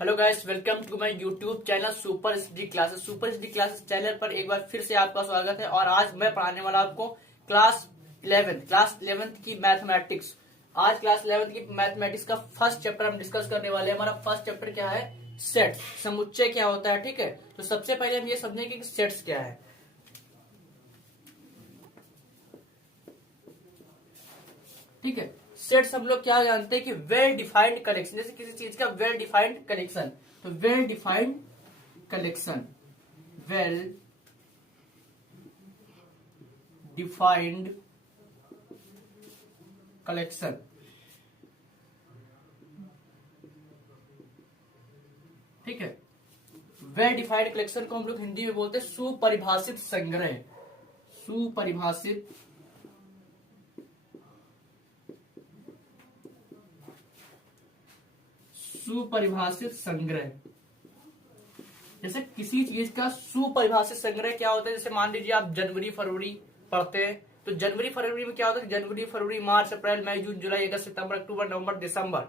Hello guys, welcome to my YouTube channel super study classes. Super study classes channel पर एक बार फिर से आपका स्वागत है। और आज मैं पढ़ाने वाला आपको क्लास 11 की मैथमेटिक्स। आज क्लास 11 की मैथमेटिक्स का फर्स्ट चैप्टर हम डिस्कस करने वाले हैं। हमारा फर्स्ट चैप्टर क्या है? सेट, समुच्चय क्या होता है। ठीक है, तो सबसे पहले हम ये समझेंगे कि सेट्स क्या है। ठीक है, सेट्स हम लोग क्या जानते हैं कि वेल डिफाइंड कलेक्शन, जैसे किसी चीज का वेल डिफाइंड कलेक्शन। तो well defined collection, well defined collection. ठीक है, वेल डिफाइंड कलेक्शन को हम लोग हिंदी में बोलते हैं सुपरिभाषित संग्रह। सुपरिभाषित सुपरिभाषित संग्रह। जैसे किसी चीज का सुपरिभाषित संग्रह क्या होता है, जैसे मान लीजिए आप जनवरी फरवरी पढ़ते हैं, तो जनवरी फरवरी में क्या होता है? जनवरी फरवरी मार्च अप्रैल मई जून जुलाई अगस्त सितंबर अक्टूबर नवंबर दिसंबर।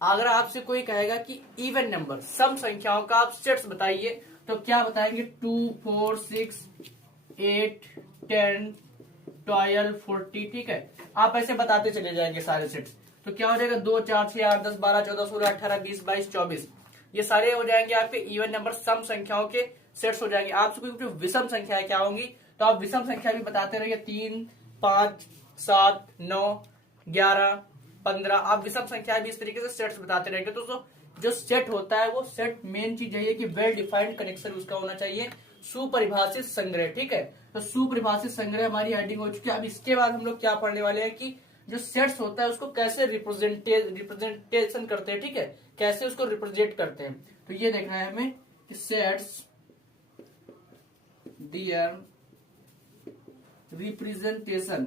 अगर आपसे कोई कहेगा कि इवन नंबर सम संख्याओं का आप सेट्स बताइए, तो क्या बताएंगे? 2 4 6 8 10 12 40। ठीक है, आप ऐसे बताते चले जाएंगे सारे सेट्स। तो क्या हो जाएगा? 2 4 6 8 10 12 14 16 18 20 22 24। ये सारे हो जाएंगे आपके इवन नंबर सम संख्याओं के सेट्स हो जाएंगे। आपसे कोई जो विषम संख्याएं क्या होंगी, तो आप विषम संख्या भी बताते रहिए। 3 5 7 9 11 15। आप विषम संख्या भी इस तरीके से सेट्स बताते रहेंगे। तो जो सेट होता है वो सेट मेन चीज यही है कि वेल डिफाइंड कनेक्शन उसका होना चाहिए, सुपरिभाषित संग्रह। ठीक है, तो सुपरिभाषित संग्रह हमारी हेडिंग हो चुकी है। अब इसके बाद हम लोग क्या पढ़ने वाले हैं कि जो सेट्स होता है उसको कैसे रिप्रेजेंटेशन करते हैं। ठीक है, कैसे उसको रिप्रेजेंट करते हैं। तो ये देखना है हमें कि सेट्स दियर रिप्रेजेंटेशन।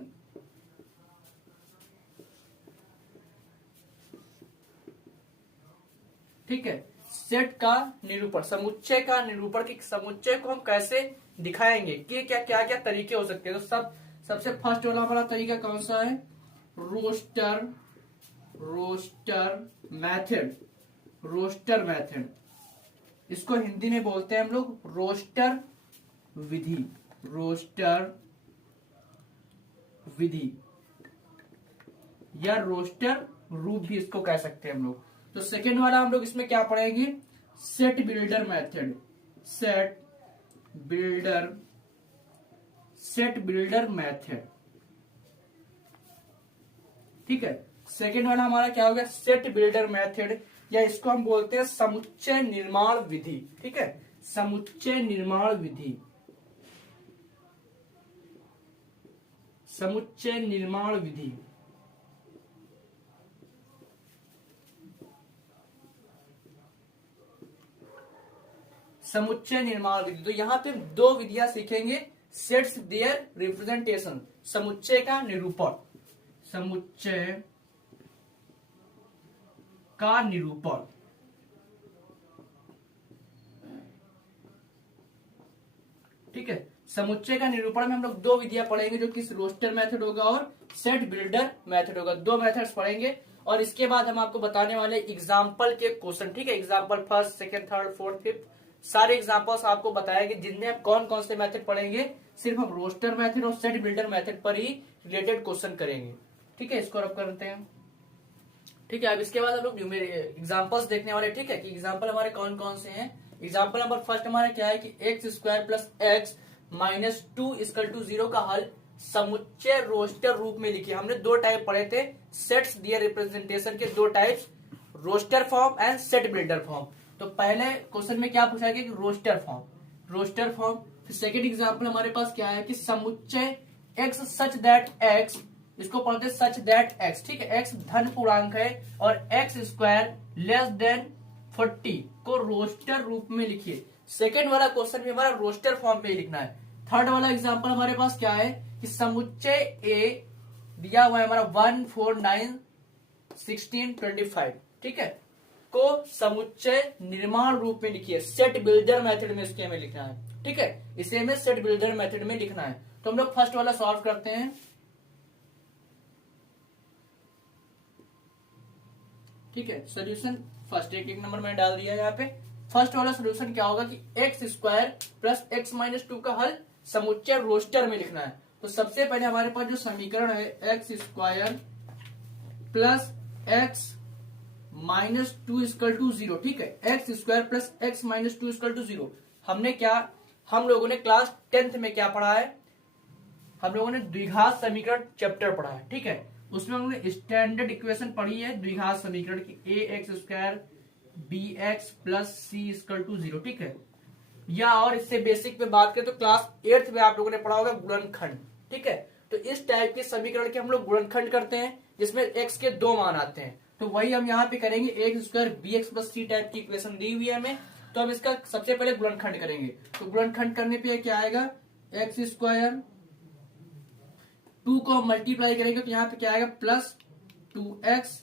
ठीक है, सेट का निरूपण, समुच्चय का निरूपण, कि समुच्चय को हम कैसे दिखाएंगे, कि क्या क्या क्या तरीके हो सकते हैं। तो सबसे फर्स्ट वाला हमारा तरीका कौन सा है? Roster method. रोस्टर मेथड, इसको हिंदी में बोलते हैं हम लोग रोस्टर विधि। रोस्टर विधि या रोस्टर रूप भी इसको कह सकते हैं हम लोग। तो सेकेंड वाला हम लोग इसमें क्या पढ़ेंगे? Set builder method. Set builder method. ठीक है, सेकेंड वाला हमारा क्या हो गया? सेट बिल्डर मेथड, या इसको हम बोलते हैं समुच्चय निर्माण विधि। ठीक है, समुच्चय निर्माण विधि। समुच्चय निर्माण विधि। समुच्चय निर्माण विधि, तो यहां पे दो विधियां सीखेंगे। सेट्स देयर रिप्रेजेंटेशन, समुच्चय का निरूपण। समुच्चय का निरूपण। ठीक है, समुच्चय का निरूपण में हम लोग दो विधियां पढ़ेंगे, जो कि रोस्टर मेथड होगा और सेट बिल्डर मेथड होगा। दो मेथड्स पढ़ेंगे और इसके बाद हम आपको बताने वाले एग्जाम्पल के क्वेश्चन। ठीक है, example first second third fourth fifth सारे एग्जाम्पल्स आपको बताएंगे, जिनमें आप कौन कौन से मेथड पढ़ेंगे। सिर्फ हम रोस्टर मेथड और सेट बिल्डर मेथड पर ही रिलेटेड क्वेश्चन करेंगे। ठीक है, इसको रब करते हैं। ठीक है, अब इसके बाद हम लोग एग्जाम्पल्स देखने वाले। ठीक है, कि एग्जाम्पल हमारे कौन कौन से हैं। एग्जाम्पल नंबर फर्स्ट हमारा क्या है कि x² plus x minus 2 equal to 0 का हल समुच्चय रोस्टर रूप में लिखिए। हमने दो टाइप पढ़े थे सेट्स दियर रिप्रेजेंटेशन के, दो types, roster form and set builder form. तो पहले क्वेश्चन में क्या पूछा गया कि रोस्टर फॉर्म। फिर सेकंड एग्जांपल हमारे पास क्या है कि समुच्चय x सच दैट x, इसको पढ़ते सच दैट x। ठीक है, x धन पूर्णांक है और x² लेस देन 40 को रोस्टर रूप में लिखिए। सेकेंड वाला क्वेश्चन भी हमारा रोस्टर फॉर्म में ही लिखना है। थर्ड वाला एग्जांपल हमारे पास क्या है कि समुच्चय a दिया हुआ है हमारा 1 4 9 16 25। ठीक है, को समुच्चय निर्माण रूप में लिखिए। सेट बिल्डर मेथड में इसके हमें लिखना है। ठीक है, इसे हमें सेट बिल्डर मेथड में लिखना है। तो हम लोग फर्स्ट वाला सॉल्व करते हैं। ठीक है, सॉल्यूशन फर्स्ट एक एक नंबर मैंने डाल दिया यहाँ पे। फर्स्ट वाला सोल्यूशन क्या होगा कि x square plus x minus to का हल समुच्चय रोस्टर में लिखना है। तो सबसे पहले हमारे पास जो समीकरण है x square plus x minus two equal to zero, ठीक है। X square plus x minus two equal to zero. हम लोगों ने क्लास 10th में क्या पढ़ा है, हम लोगों ने द्विघात समीकरण चैप्टर पढ़ा है, ठीक है। उसमें हम लोगों ने स्टैंडर्ड इक्वेशन पढ़ी है द्विघात समीकरण की, a x square b x plus c equal to zero, ठीक है। या और इससे बेसिक पे बात करें तो क्लास 8th में आप लोगों ने पढ़ा होगा गुणनखंड, ठीक है। तो इस टाइप के समीकरण के हम लोग गुणनखंड करते हैं जिसमें एक्स के दो मान आते हैं। तो वही हम यहाँ पे करेंगे, x square b x plus c type की इक्वेशन दी हुई है हमें, तो हम इसका सबसे पहले गुणनखंड करेंगे। तो गुणनखंड करने पे क्या आएगा, एक्स स्क्वायर 2 को मल्टीप्लाई करेंगे तो यहाँ पे क्या आएगा plus 2x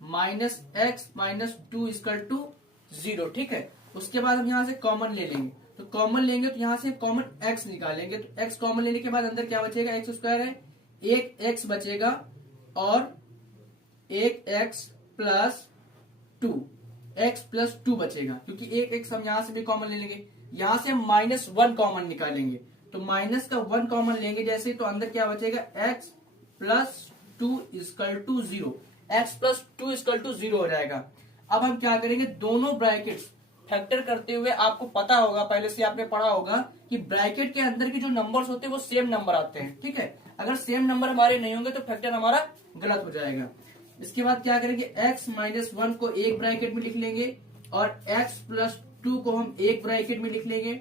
minus two equal to zero, ठीक है। उसके बाद हम यहाँ से कॉमन ले लेंगे, तो कॉमन लेंगे तो यहाँ से कॉमन x निकालेंगे, तो x कॉमन लेने के बाद अंदर क्या बचेगा, एक्स स्क्वायर है, एक x बचेगा और एक x plus to, x plus to बचेगा, क्योंकि एक x हम यहाँ से भी कॉमन ले लेंगे। यहाँ से हम -1 कॉमन निकालेंगे, तो माइनस का 1 कॉमन लेंगे जैसे, तो अंदर क्या बचेगा, x plus two equal to zero, x plus two equal to zero हो जाएगा। अब हम क्या करेंगे, दोनों ब्रैकेट्स फैक्टर करते हुए, आपको पता होगा पहले से आपने पढ़ा होगा कि ब्रैकेट के अंदर के जो नंबर्स होते हैं वो सेम नंबर आते हैं, ठीक है। अगर सेम नंबर हमारे नहीं होंगे तो फैक्टर हमारा गलत हो जाएगा। इसके बाद क्या करेंगे, x माइनस 1 को एक ब्रैकेट में लिख लेंगे और x प्लस टू को हम एक ब्रैकेट में लिख लेंगे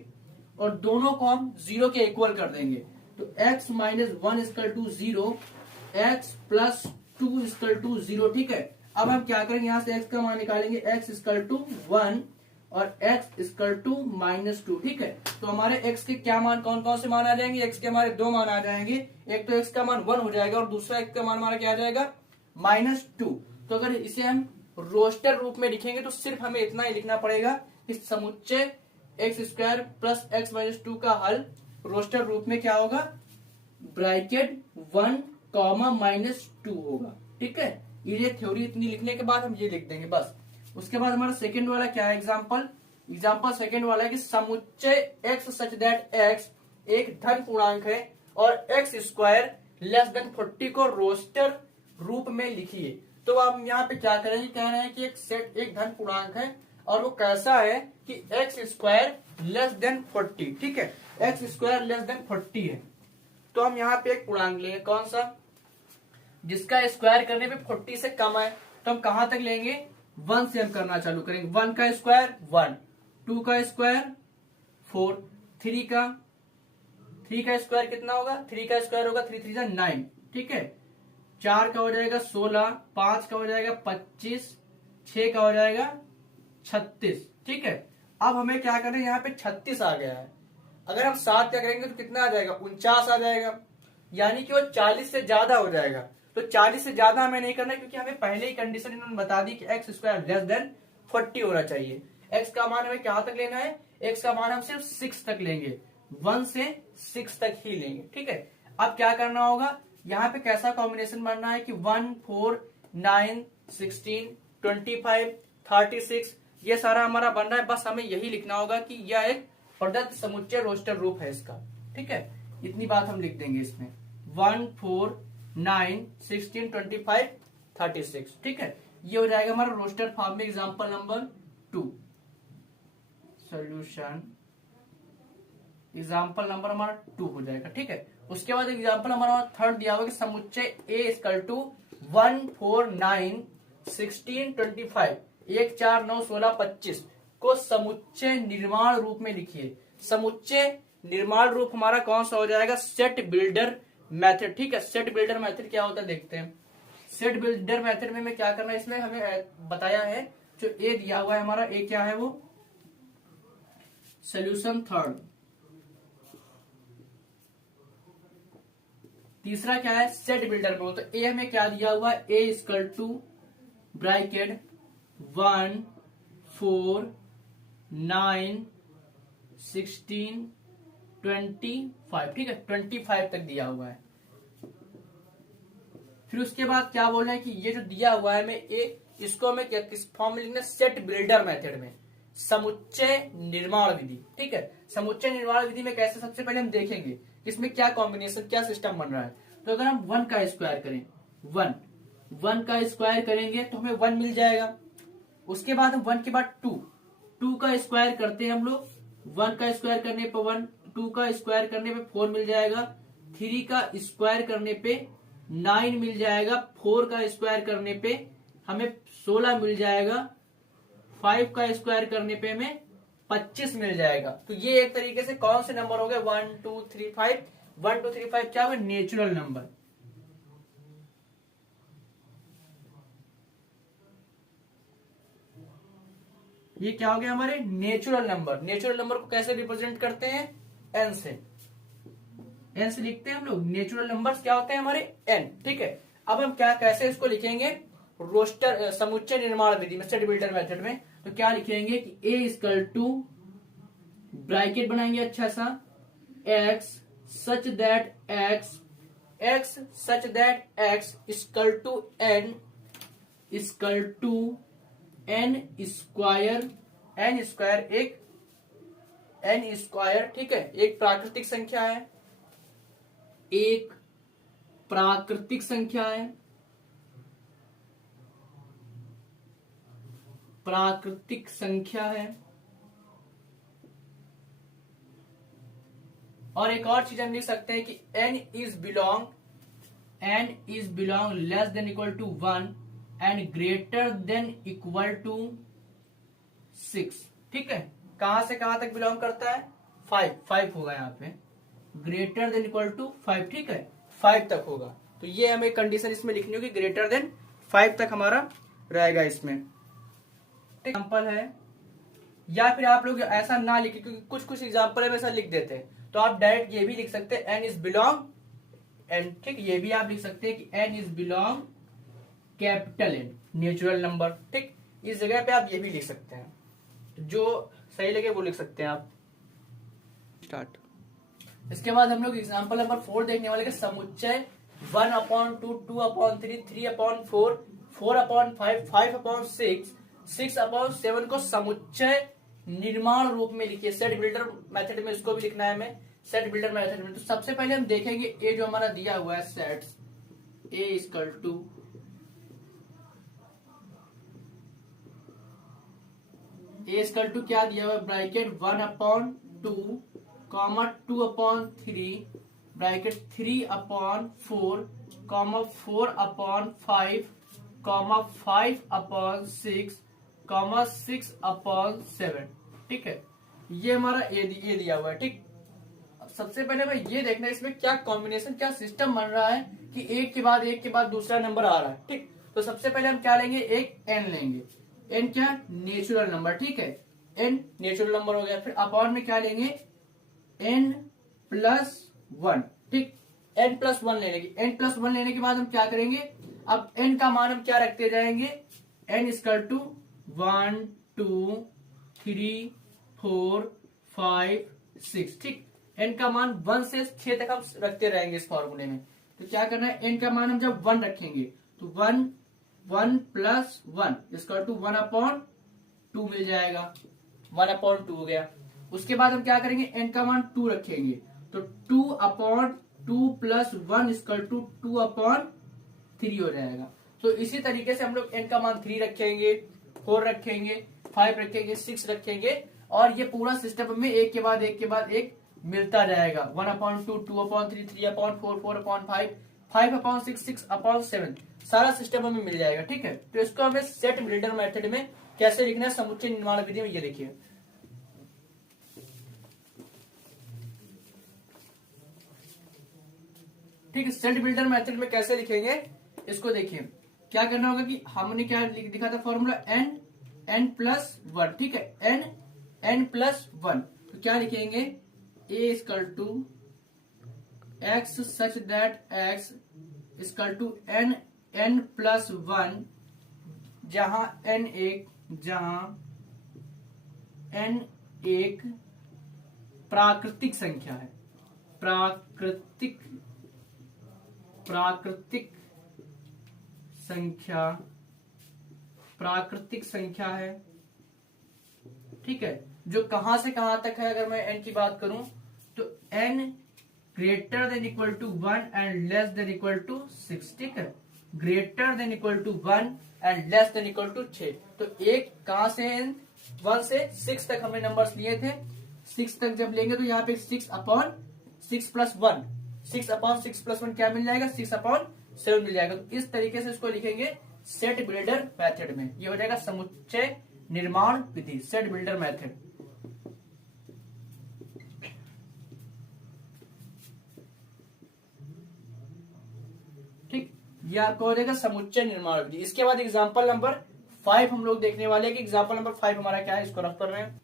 और दोनों को हम जीरो के इक्वल कर देंगे। तो x minus 1 equal to zero, x plus two equal to zero, ठीक है। अब हम क्या करेंगे, यहाँ से x का मान निकालेंगे, x इक्वल टू 1 और x इक्वल टू -2, ठीक है। तो हमारे x के क्या मान, कौन कौन से मान आ जाएंगे, x के हमारे दो मान आ जाएंगे, एक तो x का मान 1 हो जाएगा और दूसरा x का मान हमारा क्या आ जाएगा, -2। तो अगर इसे हम रोस्टर रूप में लिखेंगे तो सिर्फ हमें इतना ही लिखना पड़ेगा कि समुच्चय x square plus x minus to का हल रोस्टर रूप में क्या होगा, ब्रैकेट 1 कॉमा -2 होगा, ठीक है। ये थ्योरी इतनी लिखने के बाद हम ये लिख देंगे बस। उसके बाद हमारा सेकंड वाला क्या है, एग्जांपल सेकंड वाला है कि समुच्चय x सच दैट x एक धन पूर्णांक है और x स्क्वायर लेस देन 40 को रोस्टर रूप में लिखिए। तो आप यहाँ पे क्या करेंगे, कह रहे हैं कि एक धन पूर्णांक है और वो कैसा है कि x स्क्वायर लेस देन 40, ठीक है। x स्क्वायर लेस देन 40 है, तो हम यहाँ पे एक पूर्णांक लेंगे, कौन सा, जिसका स्क्वायर करने पे 40 से कम है। तो हम कहां तक लेंगे, 1 से हम करना चालू करेंगे। 1 का स्क्वायर 1, 2 का स्क्वायर 4, 3 का स्क्वायर कितना होगा, 3 का स्क्वायर होगा 3 3 9, ठीक है। 4 का हो जाएगा 16, 5 का हो जाएगा 25, 6 का हो जाएगा 36, ठीक है। अब हमें क्या करना है, यहाँ पे 36 आ गया है, अगर हम 7 का करेंगे तो कितना आ जाएगा, 49 आ जाएगा, यानी कि वो 40 से ज्यादा हो जाएगा। तो 40 से ज्यादा हमें नहीं करना क्योंकि हमें पहले ही कंडीशन इन्होंने बता दी कि एक्स स्क्वायर लेस देन 40 होना चाहिए। एक्स का मान हमें कहां तक लेना है, एक्स का मान हम सिर्फ 6 तक लेंगे, 1 से 6 तक ही लेंगे, ठीक है। अब क्या करना होगा, यहाँ पे कैसा कॉम्बिनेशन बनना है कि 1 4 9 16 25 36, ये सारा हमारा बन रहा है। बस हमें यही लिखना होगा कि यह एक प्रदत्त समुच्चय रोस्टर रूप है इसका, ठीक है। इतनी बात हम लिख देंगे इसमें, 1 4 9 16 25 36, ठीक है। ये हो जाएगा हमारा रोस्टर फॉर्म में example number 2। Solution example number हमारा 2 हो जाएगा, ठीक है। उसके बाद एग्जांपल हमारा थर्ड दिया हुआ कि समुच्चय A इक्वल टू 1 4 9 16 25 1 4 9 16 25 को समुच्चय निर्माण रूप में लिखिए। समुच्चय निर्माण रूप हमारा कौन सा हो जाएगा, सेट बिल्डर मेथड, ठीक है। सेट बिल्डर मेथड क्या होता है देखते हैं। सेट बिल्डर मेथड में हमें क्या करना है, इसमें हमें बताया है जो ए दिया हुआ है हमारा, ए क्या है वो, सोल्यूशन थर्ड। तीसरा क्या है, सेट बिल्डर में हो, तो ए हमें क्या दिया हुआ है, ए इक्वल टू ब्रैकेट 1 4 9 16 25, ठीक है, 25 तक दिया हुआ है। फिर उसके बाद क्या बोल रहे हैं कि ये जो दिया हुआ है हमें ए इसको हमें क्या किस फॉर्म में लिखना है, सेट बिल्डर मेथड में, समुच्चय निर्माण विधि। ठीक है, समुच्चय निर्माण विधि में कैसे, सबसे पहले हम देखेंगे इसमें क्या कॉम्बिनेशन, क्या सिस्टम बन रहा है। तो अगर हम 1 का स्क्वायर करें, 1 का स्क्वायर करेंगे तो हमें 1 मिल जाएगा। उसके बाद हम 1 के बाद 2 का स्क्वायर करते हैं हम लोग, 1 का स्क्वायर करने पे 1, 2 का स्क्वायर करने पे 4 मिल जाएगा, 3 का स्क्वायर करने पे 9 मिल जाएगा, 4 का स्क्वायर करने पे हमें 16 मिल जाएगा, 5 का स्क्वायर करने पे हमें 25 मिल जाएगा। तो ये एक तरीके से कौन से नंबर हो गए, 1 2 3 5, 1 2 3 5 क्या होगा, नेचुरल नंबर। ये क्या हो गया हमारे नेचुरल नंबर। नेचुरल नंबर को कैसे रिप्रेजेंट करते हैं, एन से, एन से लिखते हैं हम लोग। नेचुरल नंबर्स क्या होते हैं हमारे, एन। ठीक है, अब हम क्या कैसे इसको लिखेंगे, रोस्टर समुच्चय निर्माण विधि में, सेट बिल्डर मेथड में। तो क्या लिखेंगे कि ए इक्वल टू, ब्रैकेट बनाएंगे अच्छा सा, x such that x such that x equal to n, equal to n square, n square एक, एन स्क्वायर, ठीक है, एक प्राकृतिक संख्या है, एक प्राकृतिक संख्या है, प्राकृतिक संख्या है। और एक और चीज हम लिख सकते हैं कि n is belong less than equal to 1 and greater than equal to 6। ठीक है, कहां से कहां तक बिलोंग करता है, 5 होगा यहाँ पे, ग्रेटर देन इक्वल टू 5। ठीक है, 5 तक होगा। तो ये हमें कंडीशन इसमें लिखनी होगी, ग्रेटर देन 5 तक हमारा रहेगा इसमें। एग्जाम्पल है, या फिर आप लोग ऐसा ना लिखे, क्योंकि कुछ कुछ एग्जाम्पल में ऐसा लिख देते हैं, तो आप डायरेक्ट ये भी लिख सकते हैं एन इज बिलोंग एन। ठीक, ये भी आप लिख सकते हैं कि n is belong capital N, natural number. ठीक, इस जगह पे आप ये भी लिख सकते हैं, जो सही लगे वो लिख सकते हैं आप। स्टार्ट। इसके बाद हम लोग एग्जाम्पल नंबर 4 देखने वाले के समुच्चय 1/2, 2/3, 3/4, 4/5, 5/6, 6/7 को समुच्चय निर्माण रूप में लिखिए। सेट बिल्डर मेथड में इसको भी लिखना है हमें, सेट बिल्डर मेथड में। तो सबसे पहले हम देखेंगे ए जो हमारा दिया हुआ है, sets A equal to, A equal to क्या दिया हुआ है, bracket 1/2 comma 2/3 bracket 3/4 comma 4/5 comma 5/6 comma 6/7। ठीक है, ये हमारा ए दिया हुआ है। ठीक, सबसे पहले हमें ये देखना है इसमें क्या कॉम्बिनेशन, क्या सिस्टम बन रहा है कि एक के बाद दूसरा नंबर आ रहा है। ठीक, तो सबसे पहले हम क्या लेंगे, एक एन लेंगे। एन क्या, नेचुरल नंबर। ठीक है, एन नेचुरल नंबर हो गया। फिर अपॉन में क्या लेंगे, एन प्लस 1। ठीक, एन प्लस 1 ले लेंगे। एन प्लस 1 लेने के बाद हम क्या करेंगे, अब एन का मान हम क्या रखते जाएंगे, एन इक्वल टू 1 2 3 4 5 6। ठीक, एन का मान 1 से 6 तक हम रखते रहेंगे इस फॉर्मूले में। तो क्या करना है, एन का मान हम जब 1 रखेंगे तो 1 प्लस 1 इक्वल टू 1/2 मिल जाएगा, 1/2 हो गया। उसके बाद हम क्या करेंगे, एन का मान 2 रखेंगे तो 2/2 प्लस 1 इक्वल टू 2/3 हो जाएगा। तो इसी तरीके से हम लोग एन का मान 3 रखेंगे, 4 रखेंगे, 5 रखेंगे, 6 रखेंगे, और ये पूरा सिस्टम में एक के बाद एक मिलता जाएगा। 1/2 2/3 3/4 4/5 5/6 6/7 सारा सिस्टम हमें मिल जाएगा। ठीक है, तो इसको हमें सेट बिल्डर मेथड में कैसे लिखना है, समुच्चय निर्माण विधि में, ये देखिए। ठीक है, सेट बिल्डर मेथड में कैसे लिखेंगे इसको देखिए। क्या करना होगा कि हमने क्या लिखा था फॉर्मूला, एन प्लस 1। ठीक है, एन प्लस 1। तो क्या लिखेंगे, a equal to x such that x equal to n plus 1, जहां एन एक प्राकृतिक संख्या है, प्राकृतिक संख्या प्राकृतिक संख्या है, ठीक है, जो कहां से कहां तक है। अगर मैं n की बात करूं तो n greater than equal to 1 and less than equal to 6, ठीक है, greater than equal to 1 and less than equal to 6। तो एक कहां से n 1 से 6 तक हमने नंबर्स लिए थे, 6 तक जब लेंगे तो यहाँ पे 6 अपॉन 6 प्लस 1, 6 अपॉन 6 प्लस 1 क्या मिल जाएगा, 6 अपॉन 7 मिल जाएगा। तो इस तरीके से इसको लिखेंगे सेट बिल्डर मेथड में। ये हो जाएगा समुच्चय निर्माण विधि, सेट बिल्डर मेथड। ठीक, ये आपको हो जाएगा समुच्चय निर्माण विधि। इसके बाद एग्जाम्पल नंबर 5 हम लोग देखने वाले हैं कि एग्जाम्पल नंबर 5 हमारा क्या है, इसको रख कर रहे हैं।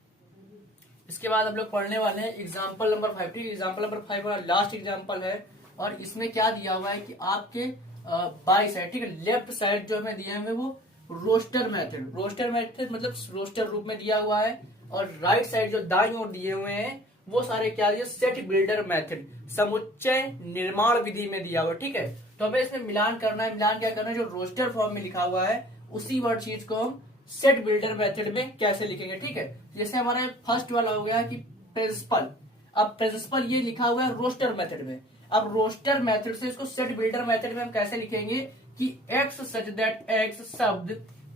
इसके बाद हम लोग पढ़ने वाले हैं एग्जाम्पल नंबर 5। ठीक, एग्जाम्पल नंबर 5 हमारा लास्ट एग्जाम्पल है और इसमें क्या दिया हुआ है कि आपके बाई साइड, ठीक है, लेफ्ट साइड जो हमें दिया है वो रोस्टर मेथड, रोस्टर मेथड मतलब रोस्टर रूप में दिया हुआ है, और राइट साइड जो दाईं ओर दिए हुए हैं वो सारे क्या दिए, सेट बिल्डर मेथड, समुच्चय निर्माण विधि में दिया हुआ। ठीक है, तो हमें इसमें मिलान करना है। मिलान क्या करना है, जो रोस्टर फॉर्म में लिखा हुआ है उसी वर्ड चीज को हम सेट बिल्डर मेथड में कैसे लिखेंगे। ठीक है, जैसे हमारा फर्स्ट वाला हो गया कि प्रिंसिपल। अब प्रिंसिपल ये लिखा हुआ है रोस्टर मेथड में, अब रोस्टर मेथड से इसको सेट बिल्डर मेथड में हम कैसे लिखेंगे कि एक्स सच दैट एक्स शब्द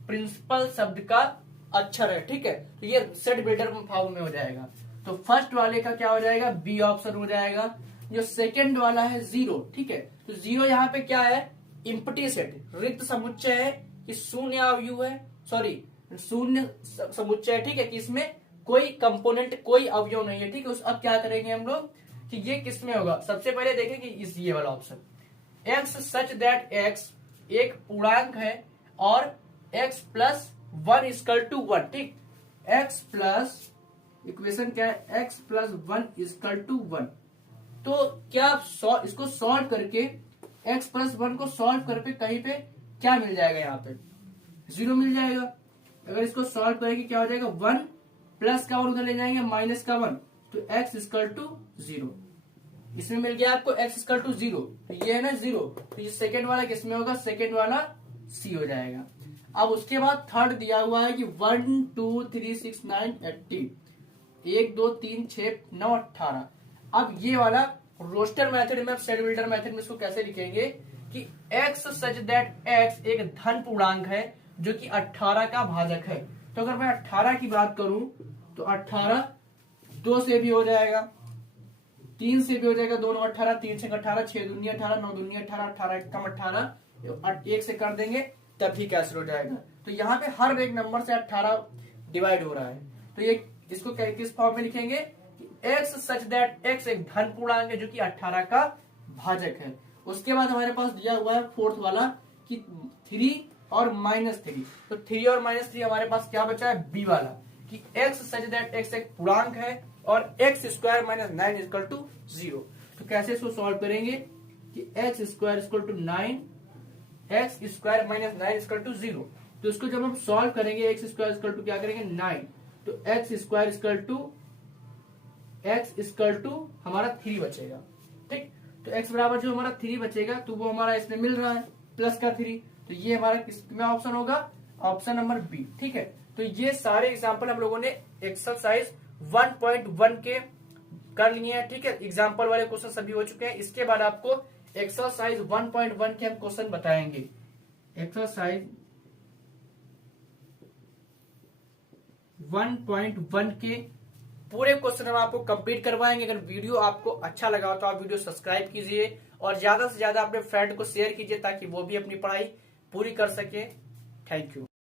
प्रिंसिपल शब्द का अक्षर है। ठीक है, तो ये सेट बिल्डर फॉर्म में हो जाएगा। तो फर्स्ट वाले का क्या हो जाएगा, बी ऑप्शन हो जाएगा। जो सेकंड वाला है जीरो, ठीक है, तो जीरो यहाँ पे क्या है, इम्पटी सेट, रिक्त समुच्चय है कि शून्य अवयव है, सॉरी शून्य समुच्चय है। ठीक है, कि इसमें कोई कंपोनेंट कोई अवयव नहीं है। ठीक है, अब क्या करेंगे हम लोग कि ये किस में होगा, सबसे पहले देखें कि इस ये वाला option x such that x एक पूर्णांक है और एक्स प्लस 1 इक्वल टू 1। ठीक, एक्स प्लस इक्वेशन क्या है, एक्स प्लस 1 इक्वल टू 1। तो क्या आप इसको सॉल्व करके एक्स प्लस 1 को सॉल्व करके कहीं पे क्या मिल जाएगा, यहाँ पे जीरो मिल जाएगा। अगर इसको सॉल्व करेंगे क्या हो जाएगा, 1 प्लस का 1 उधर ले जाएंगे माइनस का 1, तो x इक्वल टू 0। इसमें मिल गया आपको x इक्वल टू 0, तो ये है ना 0, तो ये सेकेंड वाला किसमें होगा, सेकेंड वाला C हो जाएगा। अब उसके बाद थर्ड दिया हुआ है कि 1 2 3 6 9 18, 1 2 3 6 9 18। अब ये वाला रोस्टर मेथड में, सेट बिल्डर मेथड में इसको कैसे लिखेंगे कि x सच दैट x एक धन पूर्णांक है जो कि 18 का भाजक है। तो अगर मैं 18 की बात करूं तो 18 2 से भी हो जाएगा, 3 से भी हो जाएगा, 2 9 18, 3 6 18, 6 दूनी 18, 9 दूनी 18, 18 कम 18, 1 से कर देंगे तब भी कैंसिल हो जाएगा। तो यहाँ पे हर एक नंबर से 18 डिवाइड हो रहा है। तो ये इसको किस फॉर्म में लिखेंगे कि x सच दैट x एक धन पूर्णांक है जो कि 18 का भाजक है। उसके बाद हमारे पास दिया हुआ है फोर्थ वाला कि 3 और -3, तो 3 और -3 हमारे पास क्या बचा है, बी वाला कि x सच दैट x एक पूर्णांक है और x square minus 9 equal to 0। तो कैसे इसको सॉल्व करेंगे कि x square equal to 9, x square minus 9 equal to 0। तो इसको जब हम सॉल्व करेंगे x स्क्वायर इक्वल टू क्या करेंगे 9, तो x स्क्वायर इक्वल टू हमारा 3 बचेगा। ठीक, तो x बराबर जो हमारा 3 बचेगा तो वो हमारा इसमें मिल रहा है प्लस का 3, तो ये हमारा किसमें ऑप्शन होगा, ऑप्शन नंबर बी। ठीक है, तो ये सारे एग्जांपल हम लोगों ने एक्सरसाइज 1.1 के कर लिए हैं। ठीक है, एग्जांपल वाले क्वेश्चन सभी हो चुके हैं। इसके बाद आपको एक्सरसाइज 1.1 के हम क्वेश्चन बताएंगे। एक्सरसाइज 1.1 के पूरे क्वेश्चन हम आपको कंप्लीट करवाएंगे। अगर वीडियो आपको अच्छा लगा हो तो आप वीडियो सब्सक्राइब कीजिए और ज्यादा से ज्यादा अपने फ्रेंड को शेयर कीजिए ताकि वो भी अपनी पढ़ाई पूरी कर सके। Thank you.